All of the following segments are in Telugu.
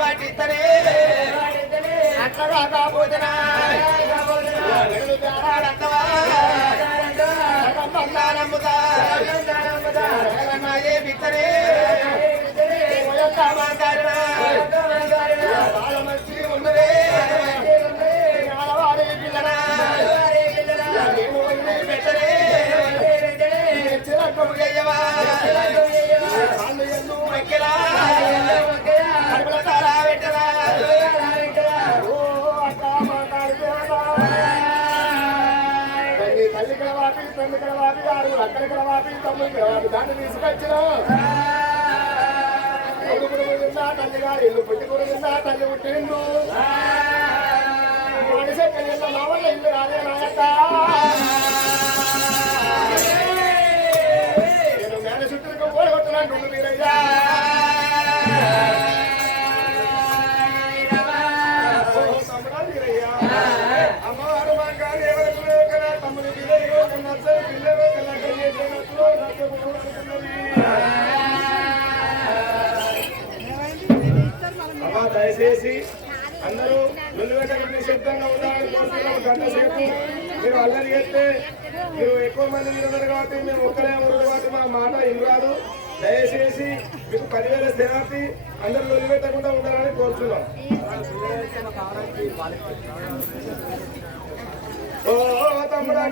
వాటితనే అట్లా కాబోతున్నా ఏ బిత్తనే బాల మంచి ఉన్నదే ఆడవాడే పిల్లనా పెట్టరే చిరకయ్యవా మక్కెలా తారా పెట్టరా తల్లి కలవాపి తండ్రి కలవాపి ఆరు అక్కడి కలవాపి తమ్ముడి కలవాపి దాన్ని తీసుకొచ్చిన తల్లి గారు ఇల్లు పుట్టి కూడా తల్లి పుట్టిండు మనిషి కలిగిన మా వల్ల ఇల్లు రాలే నాయక్క నేను మేడ చుట్టూ ఓడగొట్టున్నాను మీరయ్యా అమ్మవారు మా గారు ఎవరు కదా తమ్ముడు అమ్మా దయచేసి అందరూ నిలబెట్టకుండా శబ్దంగా ఉండాలని కోరుతున్నాం. గంట సేపు మీరు అల్లరి చేస్తే మీరు ఎక్కువ మంది ఉన్నారు కాబట్టి మేము ఒక్కరే ఉన్నారు కాబట్టి మా మాట ఏం రాదు. దయచేసి మీకు 10,000 స్థిరాస్తి అందరూ నిలబెట్టకుండా ఉండాలని కోరుతున్నాం. ఓ తమ్ముడా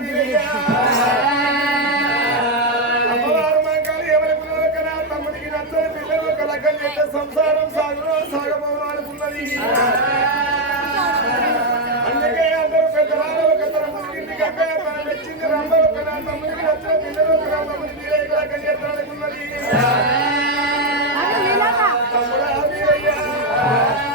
అమ్మవారు మంకాలు ఎవరి పిల్లలు కదా తమ్ముడికి నచ్చని పిల్లలు కలకం చేస్తే సంసారం సాగబోను అనుకున్నది. అందుకే అందరూ పెద్దవాళ్ళు ఒక తన ముగిరికి తన నచ్చింది రంభలు కదా తమ్ముడికి నచ్చిన పిల్లలు కదా తమ్ముడి మీరే కలకం చేస్తానుకున్నది. తమ్ముడా మీరయ్యా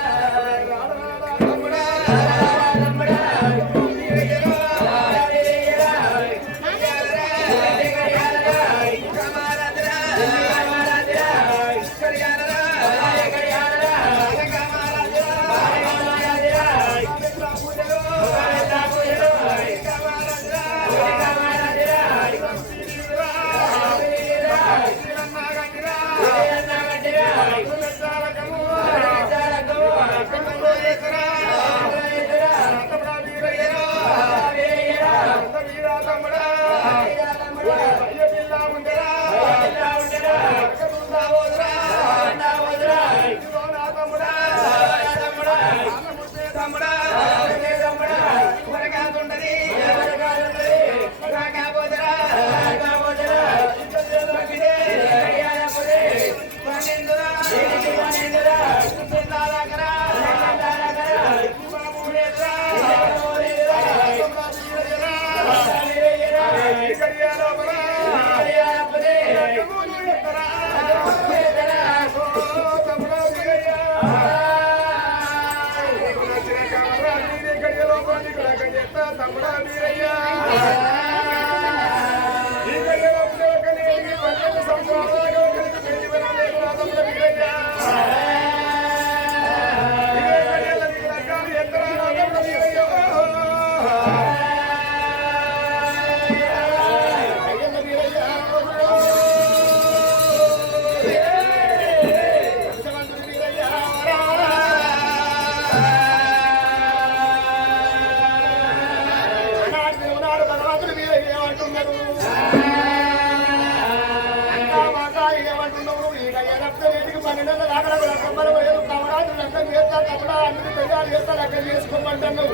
చేసుకోమంటాను.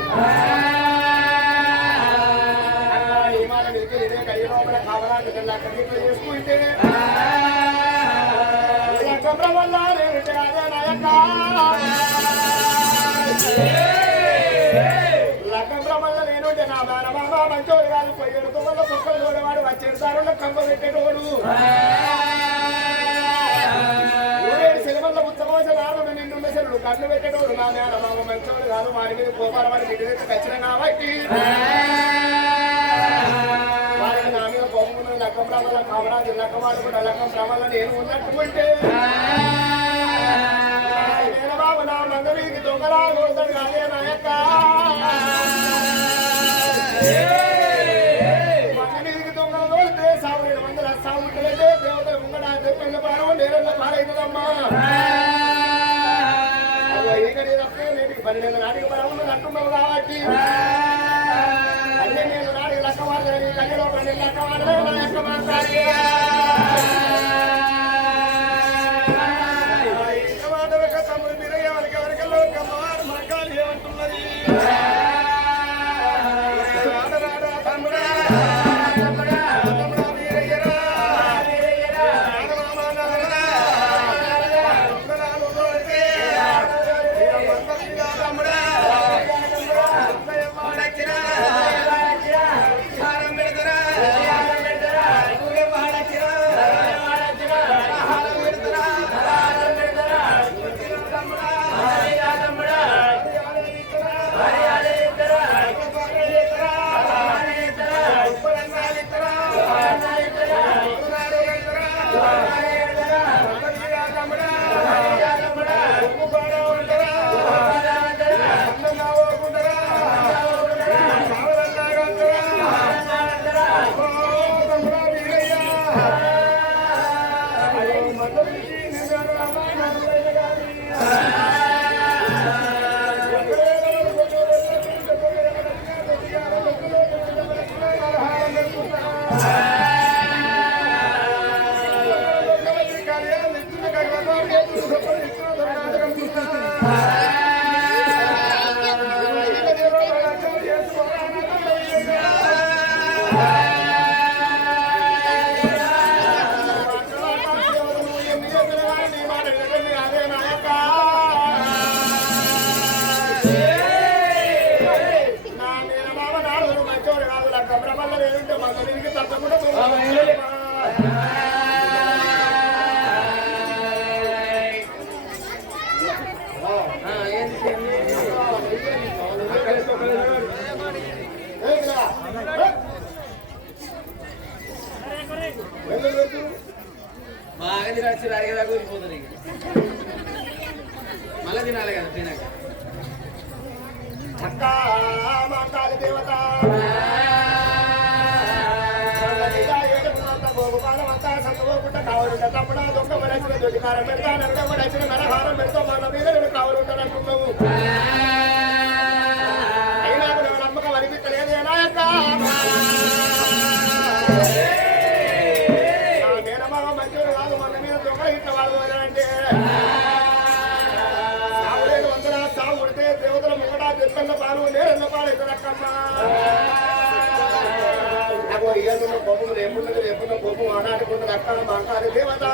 ఈ మాట ఇదే కయ్యలోపల కావడానికి చేసుకుంటే వల్ల అదే నాయక లగ్గం వల్ల నేనుంటే నా మామ మంచోడు కాదు పోయేడు వల్ల కుక్కలు చూడేవాడు వచ్చేసారు కంప పెట్టేటోడు సినిమాల్లో ఉత్తమోజనాలు నిన్ను మెసలు కళ్ళు పెట్టేటోడు నా మేన మామ మంచోడు కాదు వారి మీద కోపాల వారి ఇంటి దగ్గర ఖచ్చితంగా కాబట్టి వారికి నా మీద కోపం లగ్గం బ్రహ్మల కావరాజు లగ్గం వాడు కూడా లగ్గం బ్రహ్మల నేను ఉన్నట్టుకుంటే నేను బాబు నా మంగళీకి దొంగలా కోసడు కాదే నాయక్క మంగళీకి దొంగలు తోలితే 1,000 మందుల 1,000 కన్నెల పారం నేనెళ్ళ పారైతుందమ్మా ఇక్కడ నేటికి 12 నాటికి మనం అంటున్నావు కాబట్టి అన్నీ నేను నాటికి లెక్క మాట్లాడి కన్నెలో 12 లెక్క మాట్లాడే లెక్క మాట్లాడి తమ్ముడు మీరు ఎవరికెవరికెళ్ళో కమ్మవారు మగ్గాలు ఏమంటున్నది బాగా తినచ్చు అడిగేదా కూలిపోతుంది మళ్ళీ తినాలి కదా తినక అక్క మాతాలి దేవత కావాలంటే తప్పుడు దొంగ మరచిన దొడ్డికారం పెడతా నరక మరచిన నరహారం పెడతా మన మీద నేను కావాలంటానంటున్నావు అయినా కూడా నమ్మకం అనిపించలేదు నాయక నేనమ్మ మంచోడు కాదు మన మీద దొంగ ఇట్ల వాళ్ళు అంటే సావులేని వందల సాగు ఉడితే దేవతల ముగడా తెప్పన్న పాలు నేరెన్న పాలు ఇద్దరక్కమ్మా ఇయ్యాలన్న కోపం రేపున్నది రేపున్న కోపం ఆనాడుకున్నది అక్క మాంకాలి దేవత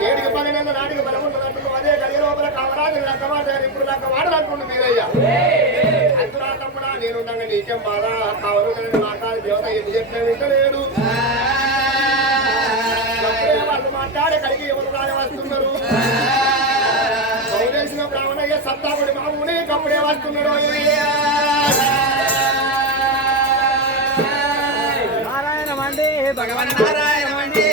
నేటికి 12 నాటికి బలమున్నదంటున్నావు అదే గడి లోపల కావరాజు లెక్క మాట్లాడు ఇప్పుడు లెక్క వాడలంటుండు మీరయ్యా అంటున్నా తమ్ముడా నేనుండగా నీకేం బాధ కావరు మాంకాలి దేవత ఎందుకు చెప్పినా వింటలేడు వాళ్ళు మాట్లాడే కలిగి ఎవరు రాని వస్తున్నారు బహుదేశిన బ్రాహ్మణయ్య సత్తాపుడి మామూని కప్పుడే వస్తున్నాడు భగవన్ నారాయణ వండి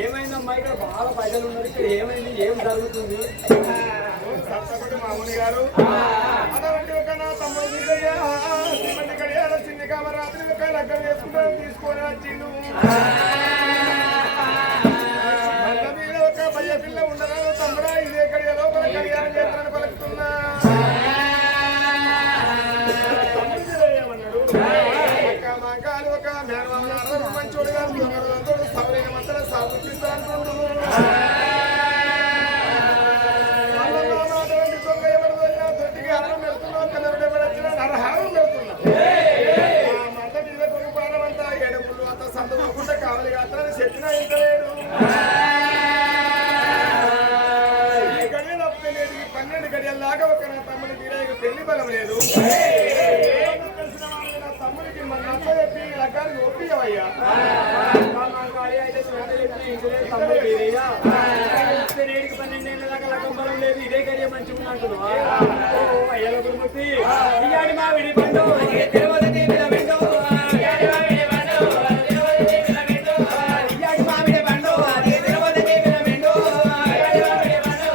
ఏమైందమ్మా ఇక్కడ బాగా పైసలు ఉన్నారు ఇక్కడ ఏమైంది ఏం జరుగుతుంది మామూలు గారు అటువంటి ఒక నా తమ్ముడు చిన్ని కామరాత్రి ఒక లగ్గం చేసుకుంటాను తీసుకొని వచ్చిండు ఒక భయ్య పిల్ల కావాలి చెప్పినా ఇంటలేడు. గడియల్లాగా ఒక నా తమ్ముడి వీరయ్యకు పెళ్లి బలం లేదు. తెలిసిన వాళ్ళు నా తమ్ముడికి మన నచ్చ చెప్పి రకాన్ని ఒప్పియవయ్యా. నేటికి 12 దాకా లగ్గం బలం లేదు. ఇదే గడియ మంచిగా ఉన్నట్టున్నావా? అయ్యల గురుమూర్తి ఇయాడి మా విడి పండు తిరుమలకి విలవిండు ఇయాడి మా విడి పండు తిరుమలకి విలవిండు ఇయాడి మా విడి పండు తిరుమలకి విలవిండు ఇయాడి మా విడి పండు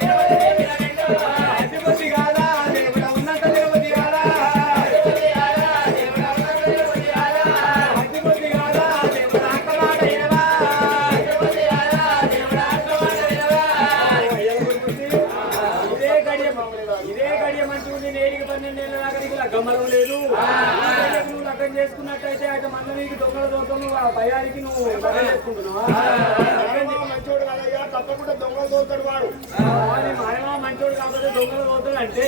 తిరుమలకి విలవిండు అధిపతి కాదా దేవుడ ఉన్నత తిరుపతి కాదా అధిపతి కాదా దేవుడ ఉన్నత తిరుపతి కాదా అధిపతి కాదా దేవుడ అక్కమాట ఇనవా అధిపతి కాదా దేవుడ అక్కమాట ఇనవా అయ్యల గురుమూర్తి ఇదే గడియ మంచి ఉంది. నేటికి 12 ఏళ్ళ దాకా నీకు లగ్గమలం లేదు. నువ్వు లగ్గం చేసుకున్నట్టయితే అయితే మళ్ళీ నీకు దొంగల దోతం భయానికి నువ్వు లగ్గం చేసుకుంటున్నావా? మంచోడు కాదయ్యా, తప్పకుండా దొంగలు దోతాడు వాడు. మాయమా మంచోడు కాకపోతే దొంగలు దోతాడు అంటే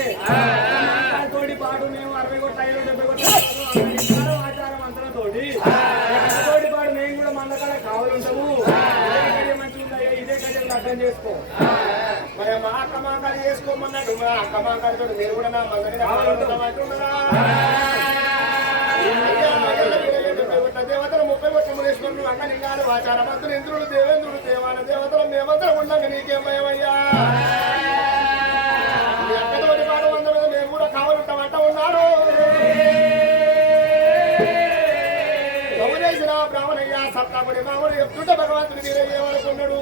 తోటి పాటు మేము 60 కొట్టాయిలు 70 కొట్టాయిలు ఆచారం అంతలతోటి తోటి పాటు మేము కూడా మందకాల కావాలంటాము. ఇదే గడియ మంచిగా ఉందయ్యా, ఇదే గడియ లగ్గం చేసుకో. మరి మా అక్క మాకాలు చేసుకోమన్నాడు. మా అక్క మాకాలతో మీరు కూడా నా మగని దేవతలు 30 కోట్ల మునేశ్వరులు అంగలింగాలు ఆచారమంతులు ఇంద్రుడు దేవేంద్రుడు దేవాల దేవతలు మేమందరం ఉండగా నీకేం భయమయ్యా? మీ అక్కతోటి పాటు 100 మీద మేము కూడా కావాలంటామంట ఉన్నాడు. గమనేసిన బ్రాహ్మణయ్య సప్తాకుడి మామూలు చెప్తుంటే భగవంతుడు మీరేమనుకున్నాడు?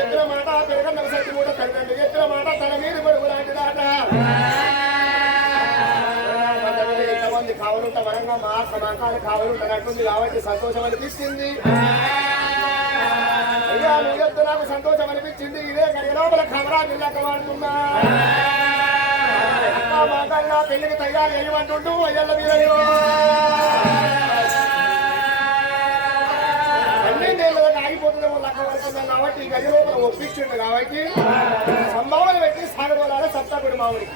ఎత్తుల మాట పెరగన్న సత్తి కూడా తల్లి ఎత్తుల మాట తన మీద పడుగు లాంటిదాట. ఎంతమంది కావాలంట వరంగా మా సమాకాలు కావాలంటున్నట్టుంది కాబట్టి సంతోషం అనిపించింది. అయ్యా నువ్వు చెప్తే నాకు సంతోషం అనిపించింది. ఇదే గడి లోపల కమరా నిల్లక వాడుతున్నా మాకాలు నా పెళ్లికి తయారు చేయమంటుంటూ అయ్యల్ల మీద 12 ఏళ్ళ దాకా ఆగిపోతుందేమో లెక్క పడుతుందాం కాబట్టి ఈ గది లోపల ఒప్పించింది కాబట్టి సంభావన పెట్టి సాగబోలాలి సప్తాకుడి మామిడి.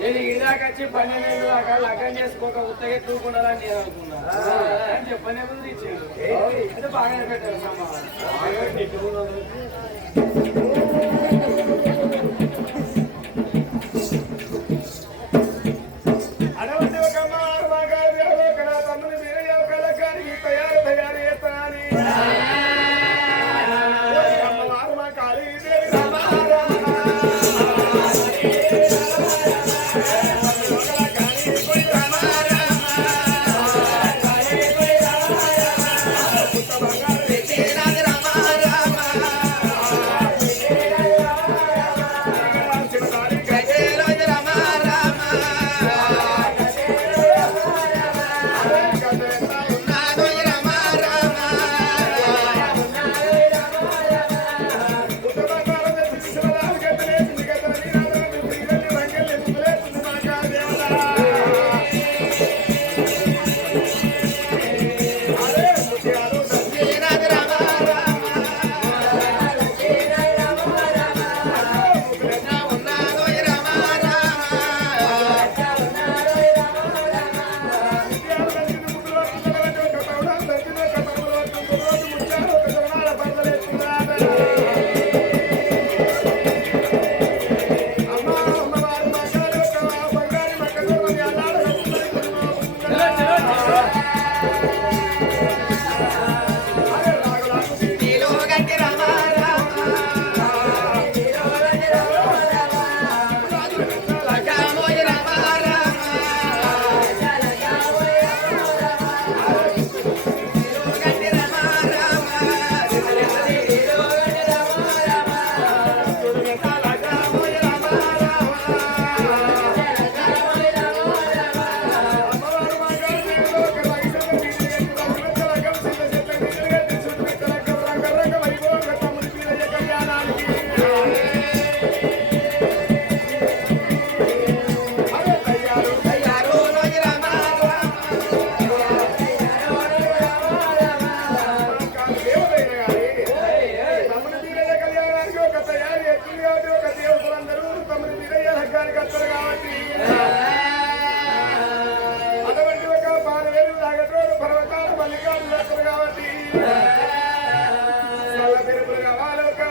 నేను ఇదాకా వచ్చి 12 ఏళ్ళ దాకా లగ్గం చేసుకోక ఉత్తగే తూకుండాలని నేను అనుకున్నా. చెప్పనే ముందు ఇచ్చాడు అంటే బాగానే పెట్టారు సమాధానం. అడవండి ఒక నా తమ్ముని మీరే కలకానికి తయారు చేస్తానని అమ్మవారు మా కాళీ దేవి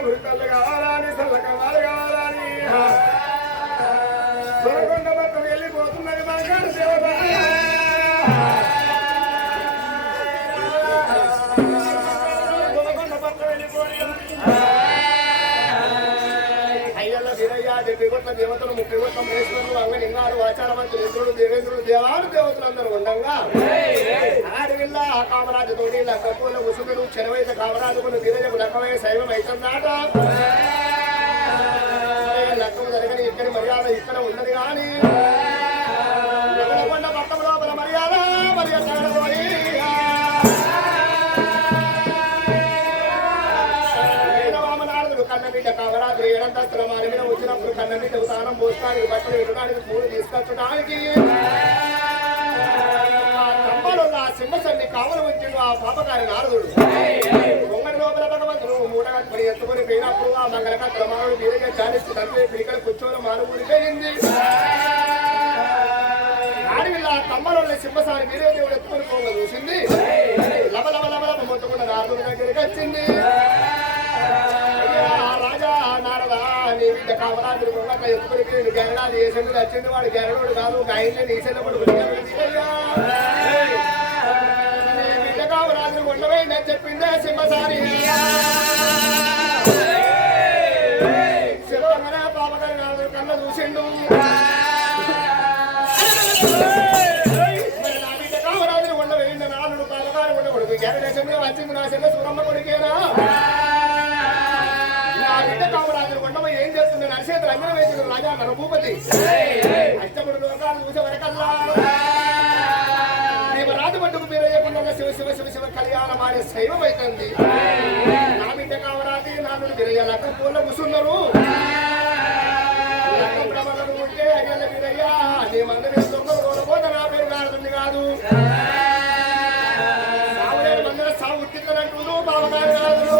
ఉరికల్లు కావాలని సల్లకమాలు కావాలని దొరకొండ మొత్తం వెళ్ళిపోతున్నది బంగారు దేవత దొరకొండ మొత్తం వెళ్ళిపోయి అయ్యల్ల వీరయ్య 70 కోట్ల దేవతలు 30 కోట్ల మహేశ్వరులు అంగలింగాలు ఆచారవంతులు ఇంద్రుడు దేవేంద్రుడు దేవాలు దేవతలు అందరూ ఉండగా ఆడవిల్ల ఆ కామరాజు తోటి లక్కపూల ఉసుకుడు చెరవైత కామరాజుకులు వీరయ్యకు లక్కమై శైవం అవుతుందాట లక్కము జరగని ఇక్కడి మర్యాద ఇక్కడ ఉన్నది కానీ కొండ పట్టం లోపల మర్యాద కన్నబిడ్డ కామరాజు ఏడంతస్తుల మారి మీద వచ్చినప్పుడు కన్నబిడ్డ స్థానం పోస్తానికి బట్టలు ఇవ్వడానికి పూలు తీసుకొచ్చడానికి కంబలో ఆ సింహసన్ని కావలు వచ్చిండు ఆ పాపకారి నారదుడు పొంగడి లోపల భగవంతుడు మూటగట్టుకుని ఎత్తుకొని పోయినప్పుడు ఆ మంగళకత్తుల మానవుడు వీరయ్య చాలిస్తూ తప్పి పీకల కూర్చోని మానవుడి పోయింది ఆడవిల్ల కంబలో సింహసాని వీరదేవుడు ఎత్తుకొని పోగా చూసింది లబ లబ లబ లబ మొత్తుకున్న నారదుడి దగ్గరికి వచ్చింది రాజా నారదా నీ బిడ్డ కామరాజుడు పొంగక ఎత్తుకొని గెరడాలు వేసింది వచ్చింది వాడు గెరడోడు కాదు ఒక ఆయన నీసెన్న కొడుకు బిడ్డ కామరాజుడు ఉండవేందని చెప్పిందే సింహసారి శివరంగనే పాపగారి నారదుడు కన్న చూసిండు మరి నా బిడ్డ కామరాజుడు ఉండవేంది నాలుడు పాపగారు ఉండకూడదు గెరడేశంగా వచ్చింది నా చిన్న సూరమ్మ కొడుకేనా కామరాజులు కొండమ ఏం చేస్తుంది నరసేత రంగన వేసిన రాజా నరభూపతి అష్టముడు లోకాలు చూసే వరకల్లా రాజమండ్రుకు మీరు వేయకుండా శివ శివ శివ శివ కళ్యాణం ఆడే శైవం అవుతుంది నా బిడ్డ కామరాజు నాలుగు వీరయ్య లక్క పూల కూసున్నారు ప్రమాణం ఉంటే అయ్యల్ల వీరయ్య నీ మందిని పోతే నా పేరు నారదుంది కాదు సావులేని మందిర సాగు ఉట్టిందనంటూ బావగారు నారదుడు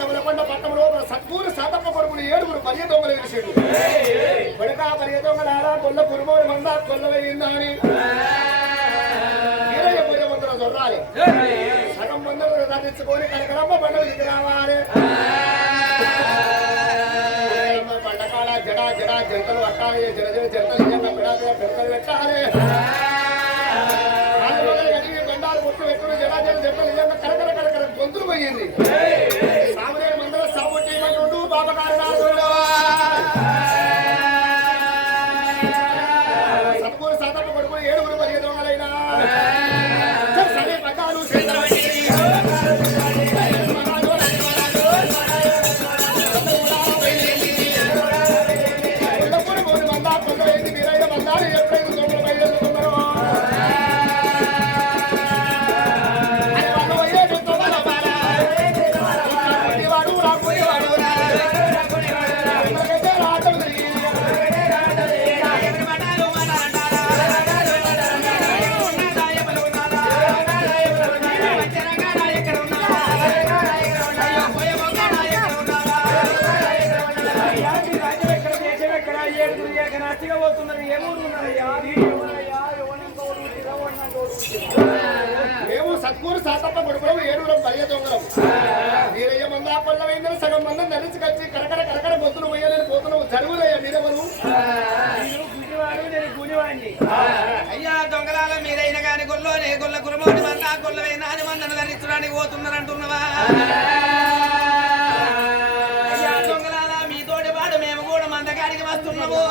నవలకొండ పట్టణంలో సత్కూరు సాతప్ప కొడుకులు 7 పర్య దొంగలు విడిచిండు కొడుక పర్య దొంగలారా కొల్ల కురుమోని మంద కొల్ల వేయిందని వీరయ్య పూజ మందుల దొర్రాలి సగం మందులు తగ్గించుకొని కనకరమ్మ బండలు దిగి రావాలి పండకాల జడా జడా జంటలు పట్టాలి జడ జడ జంటలు పెడతలు పెట్టాలి బండాలు ముట్టు పెట్టుకుని జడా జడ జంటలు కరకర కరకర గొంతులు పోయింది సామనే మందర సాబుట్టి మండు బాబగారు నారదుడు సత్కూరు సాతప్ప కొడుకు 7 పర్య దొంగలైనా సరే పట్టాలు వీరయ్య మందాలు ఎప్పుడైతే దొంగలు బయలుదేరుతున్నారో మేము సత్కూరు సాతప్ప కొడుకులం 7 పర్య దొంగలం వీరయ్య మందా కొల్లమైందని సగం మంది నలిచికొచ్చి కరకర కరకర బొత్తులు పోయాలని పోతున్నావు జరుగులయ్య మీరెవరు అయ్యా దొంగలాల మీరైన గాని గొల్లోనే గొల్ల కురమోని మందా గొల్లవైనా అని మందను ధరించడానికి పోతున్నారంటున్నవా అయ్యా దొంగలాల మీతోటి పాటు మేము కూడా మందగాడికి వస్తున్నాము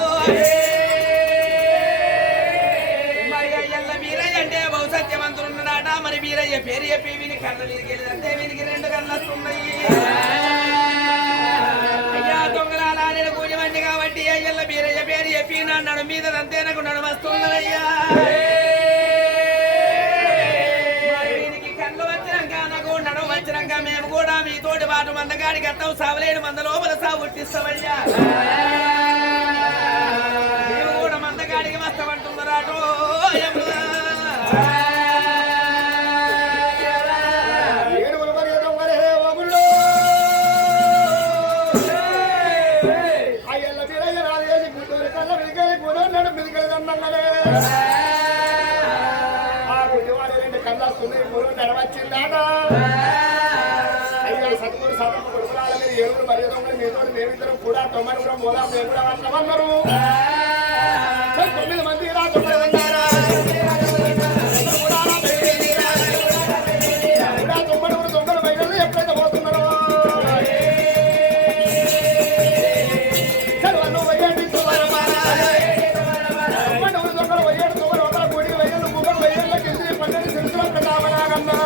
అంటే బహుసత్యవంతులున్నాడ మరి వీరయ్య పేరు చెప్పి వీని కళ్ళ మీదకి వెళ్ళిదంటే వీనికి 2 కళ్ళు వస్తున్నాయి అయ్యా దొంగలాలా నేను కూలిమంది కాబట్టి అయ్యల్ల వీరయ్య పేరు చెప్పి నన్ను మీద అంతేనకు నడుమస్తున్నాయ్యా వీనికి కళ్ళు వచ్చినాక నాకు నడుము వచ్చినాక మేము కూడా మీతోటి పాటు మందగాడి గట్టం సావలేడు మంద లోపల సాగు పుట్టిస్తామయ్యా మేము కూడా మందగాడికి వస్తామంటున్నారాటో కళ్ళ వస్తున్నాయి పూర్వం నడవచ్చిందాట అయ్యో సత్తుమూరు సతమ్మ కొడుకురాల మీద ఏడుగురు మరి దొంగలు మీతో మేమిద్దరం కూడా 90 కూడా మోదా మేము కూడా అన్నారు 9 మంది రా 9 ఉన్నారా దొంగలు బయలు ఎప్పుడైతే పోతున్నారో చదువు వయ్యండి దొంగలు వయ్యాడు దొంగలు ఒక గుడి వయ్యలు ముగ్గురు వయ్యళ్ళకి 12 సిరుసులు ప్రతాపనాగన్నా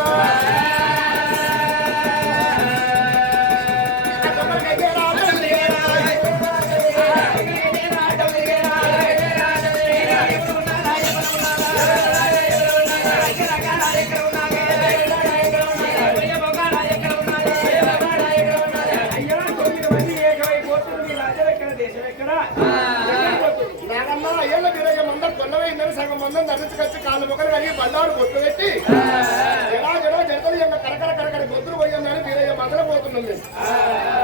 సగం మందం ధరించుకొచ్చి కాళ్ళు మొక్కలు కలిగి బండారు గొత్తు పెట్టి ఎలా జంటలు కరకర గొత్తులు పోయిందని మీరయ్య మందలు పోతున్నది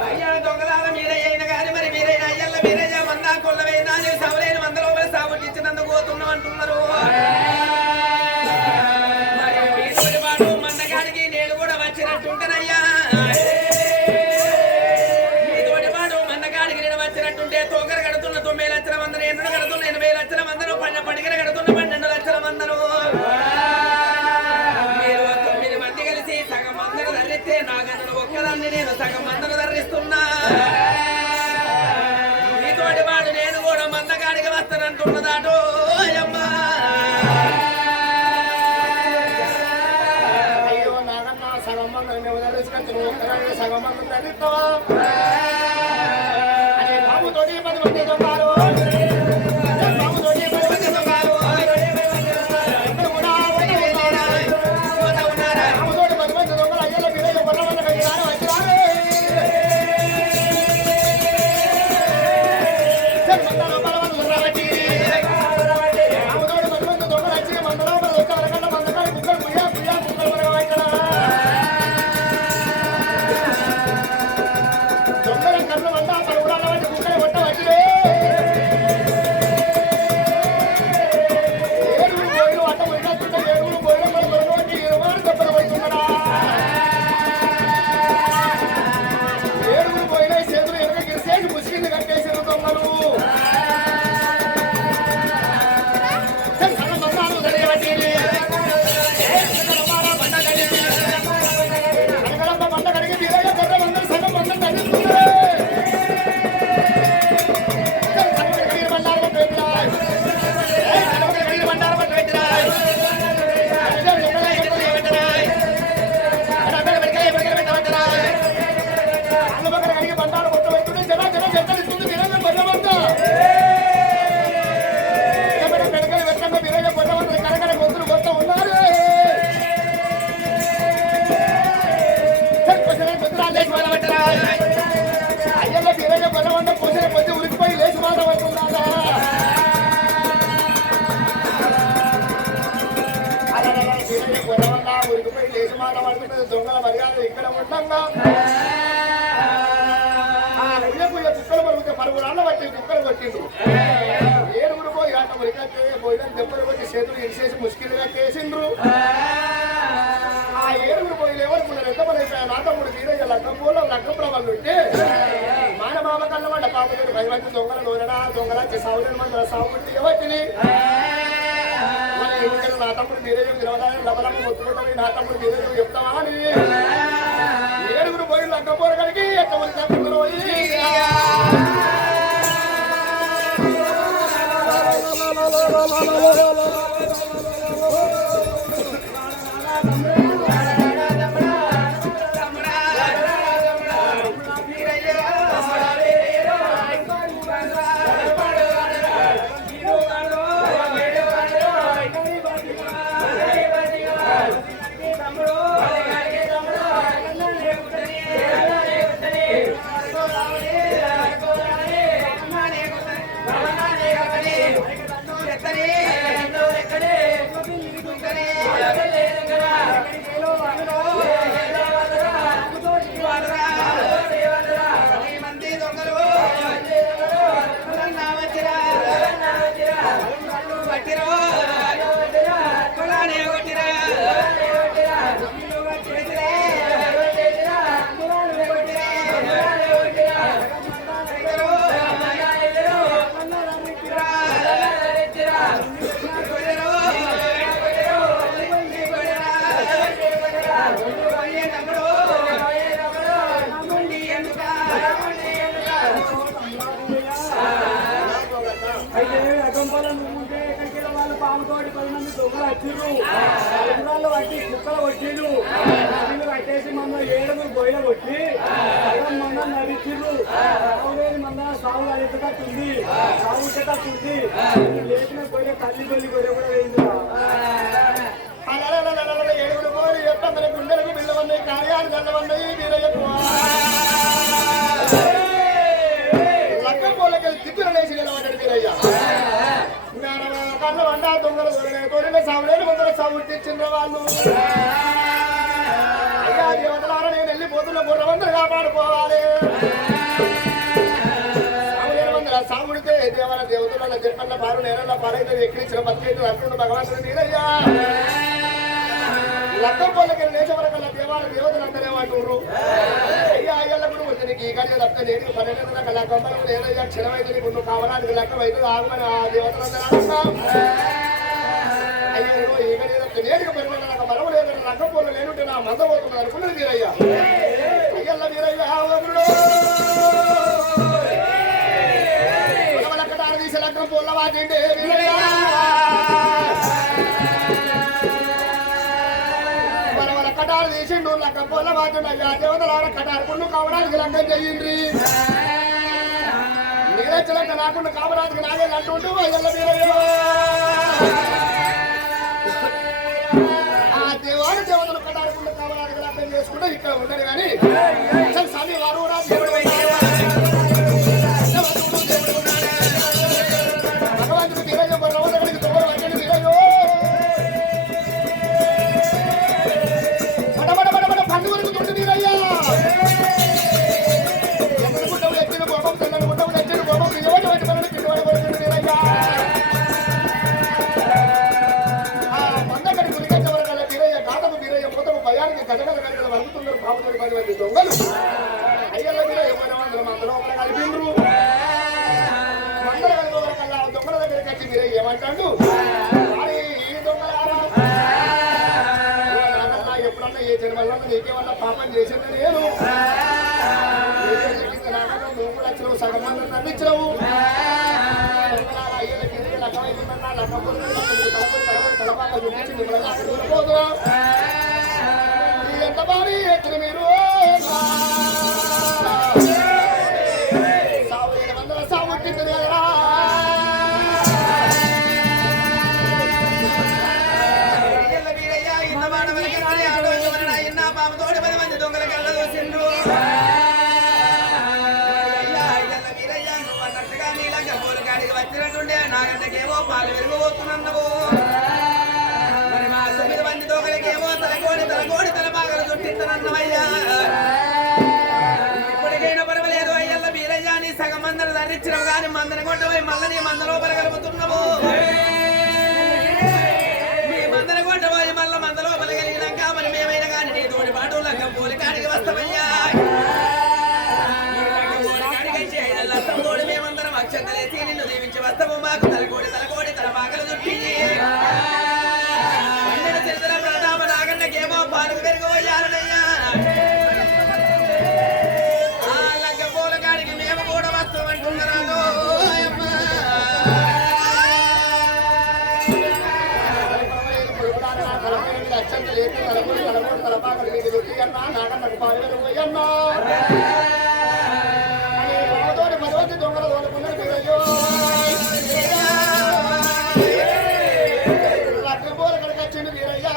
అయ్యా దొంగలాల మీరయ్య అయిన కానీ మరి మీరైన అయ్యల్ల మీరయ్య మందా కొల్లవైనా నేను సవరైన మందలో సాగుట్టించినందుకు పోతున్నాం అంటున్నారు మరి మీతోటి పాటు మందగాడికి నేను కూడా వచ్చినట్టుంటేనయ్యా మీతోటి పాటు మందగాడికి నేను వచ్చినట్టుంటే తోకర కడుతున్న 9 లక్షల మందను ఎండు కడుతున్న 80 లక్షల మందను పడిగర కడుతున్న 12 లక్షల మందను మీరు 9 మంది కలిసి సగం మందను ధరిస్తే నాగన్ను ఒక్కదాన్ని నేను సగం మందను ధరిస్తున్నా మీతోటి పాటు నేను కూడా మందగాడికి వస్తానంటున్నదాటో అమ్మా అయ్యో నాగన్న సగం మందను మేము ధరించుకొచ్చి ఒక్కదాన్ని సగం మందను ధరిస్తావా అదే బాబుతోటి 10 మంది దొంగలు అయ్యల్ల బీరయ్య బలవంత పోసిన కొద్ది ఉరికిపోయి లేచి మాట పడుతున్నాడా అలా బీరయ్య బలవంత ఉరికిపోయి లేచి మాట పడుతున్నది దొంగల మర్యాద ఇక్కడ ఉండగా అయ్యకు కుక్కలు పరుగుతే 10 రాళ్ళ బట్టి కుక్కలు కొట్టిండు ఏడుగురు పోయి ఆట ఉరికట్టే పోయిన దెబ్బలు కొట్టి చేతులు ఇరిసేసి ముష్కిలుగా కేసిండ్రు ఆ ఏడుగురు పోయి ఎవరుకున్నారు ఎంతమంది నా తమ్ముడు బీరయ్య లగ్గంలో లగ్గప్రభలు ఉంటే మానమామ కళ్ళ వాళ్ళ పాపతో 10 మంది దొంగల నూనెనా దొంగల సాగుని మంది సాగుంటే ఎవరిని నా తమ్ముడు బీరయ్య నిలవదాన్ని లబలమ్మ మొత్తుకుంటామని నా తమ్ముడు బీరయ్య చెప్తావా అని ఏడుగురు పోయి లగ్గపోర కలిగి ఎంతమంది తమ్ముడు తమ్ముడు చేసి మన 7 గొయ్యలు కొట్టి సగం మన నడిచిర్రు. సాగులేని మన సాగు అడిగేటట్టుంది, సాగు వచ్చేటట్టుంది. లేచిన గొయ్య తల్లి గొల్లి గొయ్య కూడా వేయిందా. 7 కోరి యొక్క మన గుండెలకు బిల్లవన్నాయి, కార్యాలు చల్లవన్నాయి. వీరయ్యకు లక్క పోలకి దిక్కులు లేచి నిలబడ్డాడు వీరయ్య. కళ్ళు వండా దొంగలు తోడిన సాగులేని ముందర సాగు తెచ్చిన వాళ్ళు. అయ్యా దేవతలారా, నేను వెళ్ళిపోతున్న బుర్రవందరు కాపాడుకోవాలి. సాగులేని వందర సాగుడితే దేవన దేవతల చెప్పన్న పారు నేనల్ల పారైతే ఎక్కించిన బతికేటు అంటుండు భగవంతుడు వీరయ్యా. లక్కం పోలకి లేచే వరకల్లా దేవాల దేవతలు అంటనే అంటున్నారు. అయ్యా అయ్యల్ల కూడా నీకు ఈ గడియ లక్క నేను 12 లక్షల కంపలకు లేదయ్యా, క్షణమైతే నీకు నువ్వు కావడానికి లెక్క అయితే ఆగమని ఆ దేవతలందరూ అంటున్నాం. అయ్యో ఈ గడియ లక్క నేరుగా పరిమాణ నాకు మరవ లేదని లక్కం పోలు లేనుంటే నా మంద పోతున్నారు అనుకున్నది వీరయ్యా. అయ్యల్ల వీరయ్యా లక్క తీసే లక్కం పోల వాటిండే వీరయ్యా. కటారు తీసిండు లక్క పొల్ల వాచుండయ్యా. దేవతలాడ కటారుకుండు కావడానికి లగ్గం చెయ్యిండ్రి. నీరచ్చలక్క నాకుండా కావడానికి నాగే అంటుంటూ అయ్యల్ల వీరయ్యో. ఆ దేవాడు దేవతలు కటారుకుండు కావడానికి లగ్గం చేసుకుంటే ఇక్కడ ఉండడు కానీ స్వామి వారు దేవుడు భగవంతుడు వీరయ్య రవదడికి తోడు వచ్చాడు వీరయ్యో. పండు వరకు తొండు వీరయ్యా. ఎక్కడ గుడ్డలు ఎక్కిన గోపం తెల్లని గుడ్డలు ఎక్కిన గోపం ఎవరి వాటి పనులు కిండి పడుతుంది వీరయ్యా. మందకడి గురికొచ్చే వరకల్లా వీరయ్య గాతము వీరయ్య మొత్తము భయానికి గజగల గజగల వరుగుతున్నారు. బాబుతోటి 10 మంది దొంగలు అయ్యల్ల వీరయ్య మందలో ఒకరు కలిపిండ్రు. మందల కలిపే వరకల్లా దొంగల దగ్గరికి వచ్చి వీరయ్య ఏమంటాడు, ఈ దొంగలారా ఎప్పుడన్నా ఏ జన్మల్లో నీకేమన్నా పాపం చేసింది నేను. 3 లక్షలు సగం మంది నమ్మించవు. అయ్యల కిందకి లక్కమైందన్నా లక్కపాక చూపించి మిమ్మల్ని అక్కడిపోదు. ఎంత బాగా ఎక్కడ మీరు సాగు 7 మందుల సాగు ఉంటుంది కదరా. బాబుతోటి 10 మంది దొంగల కళ్ళ చూసిండ్రు. వీరయ్య నువ్వు అన్నట్టుగా నీలా గబ్బోలు కాడికి వచ్చినట్టుండే నాగంటకేమో పాలు వెలుగుపోతున్నావు. మరి మా 9 మంది దొంగలకేమో తలకోడి తల బాగలు చుట్టిస్తానన్నవయ్యా. ఇప్పటికైనా పర్వాలేదు అయ్యల్ల వీరయ్య, నీ సగం మందను ధరించినవు కానీ మందని కొట్టబోయి మళ్ళీ నీ మంద లోపల కలుపుతున్నావు. నీ మందన కొట్టబోయి మళ్ళీ మంద లోపల కలిగినాక మరి మేమైనా కానీ నీ తోడి పాటు లగ్గం పోలి కాడికి వస్తామయ్యా. తోడు మేమందరం అక్షంతలేసి నిన్ను దీవించి వస్తాము. మాకు తలకోడి తల బాగలు చుట్టి చరిత్ర ప్రతాప నాగన్నకేమో పాలకు పెరిగిపోయాలనయ్యా. ఆ లగ్గ పోల కాడికి మేము కూడా వస్తామంటున్నాను. దొంగల లక్క పోల కడికి వచ్చిండు వీరయ్యా.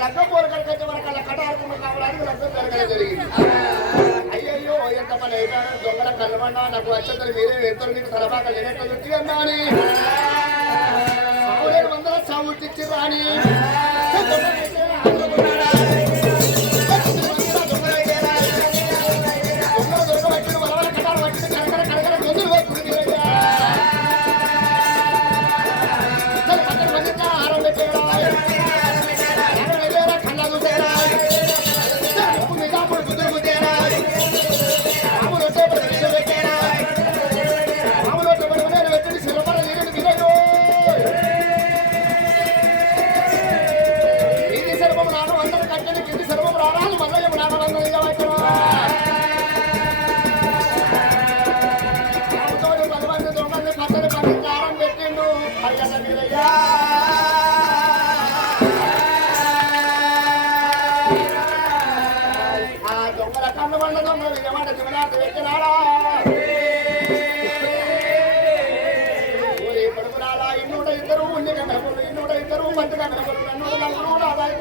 లక్క పోల కడికి వచ్చే వరకు అలా కటారుకున్న కావడానికి లగ్గం జరగడం జరిగింది. అయ్యయ్యో ఎంత పని అయితే దొంగల కలవన్నా నాకు వచ్చేది మీరే ఎంతో మీకు తలపాక లేనట్టు చుట్టి అన్నాని. సాగులేని మందర సాగు ఇచ్చి రాని పెట్టిండు విజయమాట శివనాథ వెక్కనాడా పడుకురాలా ఇన్నూట ఇద్దరు ఉండి కనపడు ఇన్నూట ఇద్దరు మంచి కనపడు నన్ను నలుగురు ఆదాయ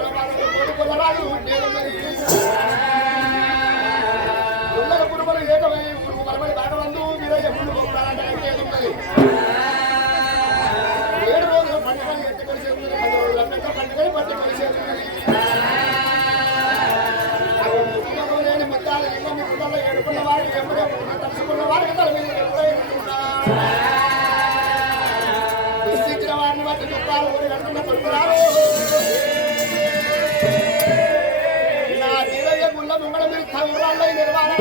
కొలరాజు పిల్లల పురుగులు ఏకమై పురుగు మరమడి బాటవందు వీరయ్య ముందు ఉన్నది 7 రోజుల పండుగని ఎత్తి కలిసి ఉన్నది 10 రోజుల పండుగని పట్టి కలిసి ఉన్నది లేని ముద్దాల లింగం ముద్దల్లో ఏడుకున్న వారికి ఎప్పుడే తలుసుకున్న వారికి తల మీద ఎప్పుడే దుస్థించిన వారిని బట్టి దుఃఖాలు ఊరి కడుతున్న కొడుకురారు నా వీరయ్య గుళ్ళ ముంగళ మీరు తగురాళ్ళై నిర్వాణ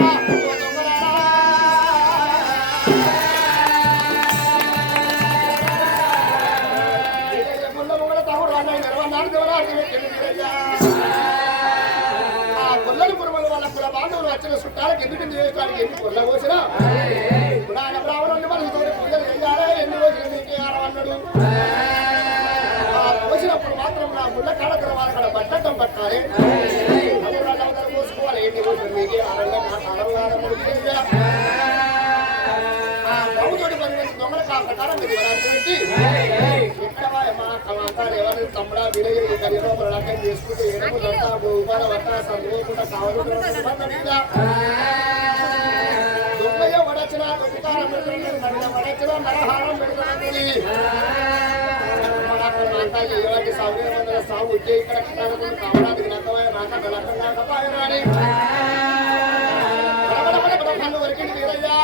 వచ్చిన చుట్టాలకు ఎందుకు చేయడానికి ఎన్ని కొల్ల పోసినా ఇప్పుడు ఆయన బ్రాహ్మణుని మనసు తోటి పూజలు చేయాలి ఎన్ని రోజులు నీకే ఆరవన్నాడు పోసినప్పుడు మాత్రం నా గుళ్ళ కాడకర వాళ్ళ కాడ బట్టం పట్టాలి వాళ్ళందరూ పోసుకోవాలి ఎన్ని రోజులు నీకే ఆరంగా నా కాలం బాబుతోటి 10 మంది దొంగల ప్రకారం మీరు ఇక్కడ మా కమాంతాలు ఎవరైనా తమ్ముడా విలేజ్ కలిలోపల లెక్కలు చేసుకుంటే ఎరుపు దొంగ ఉపాధ వట్ట సందుకోకుండా కావాలి దొంగయ్య వడచిన దొంగకారం పెడుతుంది వడచిన నరహారం పెడుతుంది ఎలాంటి సౌకర్యం సాగు వచ్చే ఇక్కడ కావడానికి నక్కమైన నాక లెక్కపాయ రాని కళ్ళు వరకు వీరయ్యా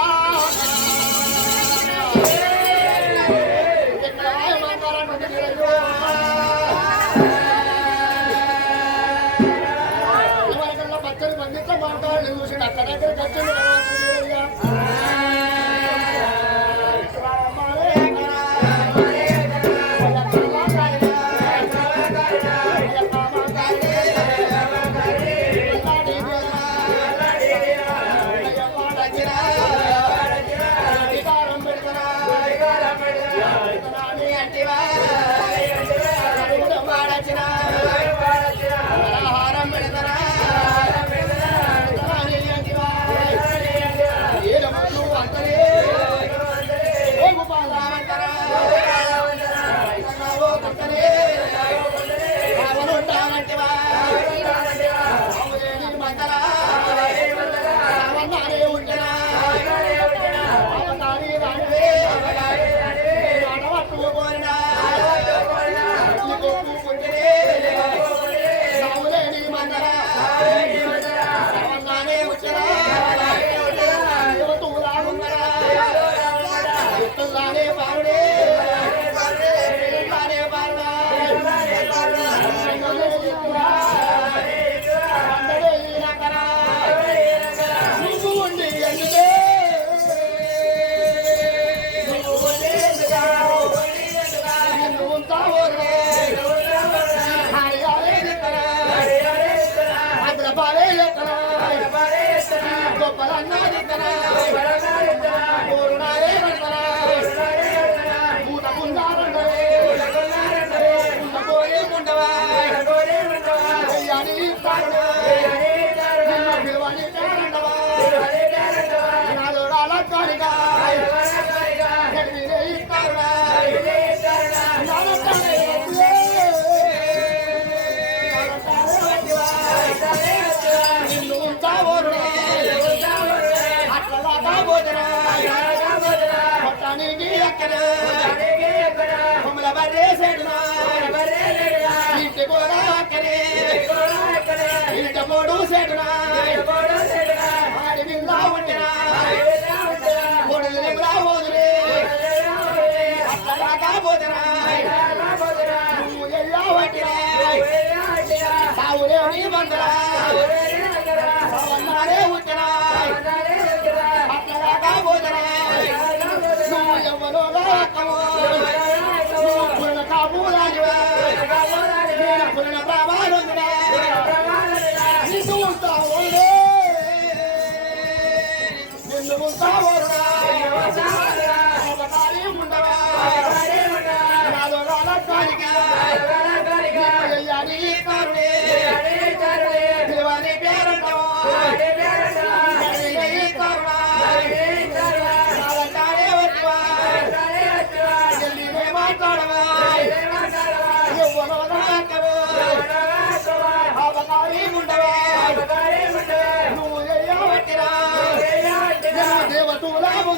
పచ్చని మందితో మాట్లాడి చూసి అక్కడక్కడ ఖర్చులు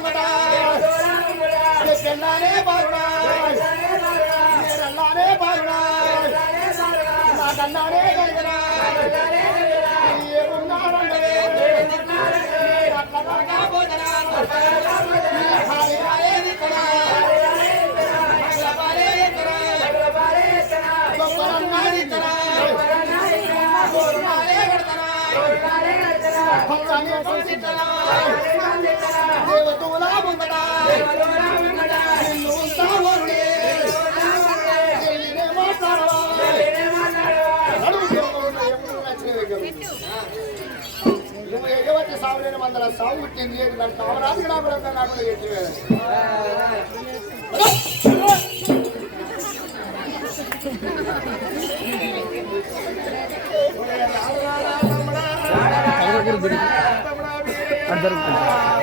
ముంగట పెళ్ళానే బారుడా నేనల్లానే బారుడా నాకన్నానే కలిగినా ఏమున్నారంటే అట్లా కాబోతున్నా దేవతూలా ముందడా మాట్లాడవా నువ్వు ఎగబట్టి సాగులేని మందల సాగు పుట్టింది దాన్ని కావరాదు కాకుండా కాకుండా చెప్పి తమ్ముడా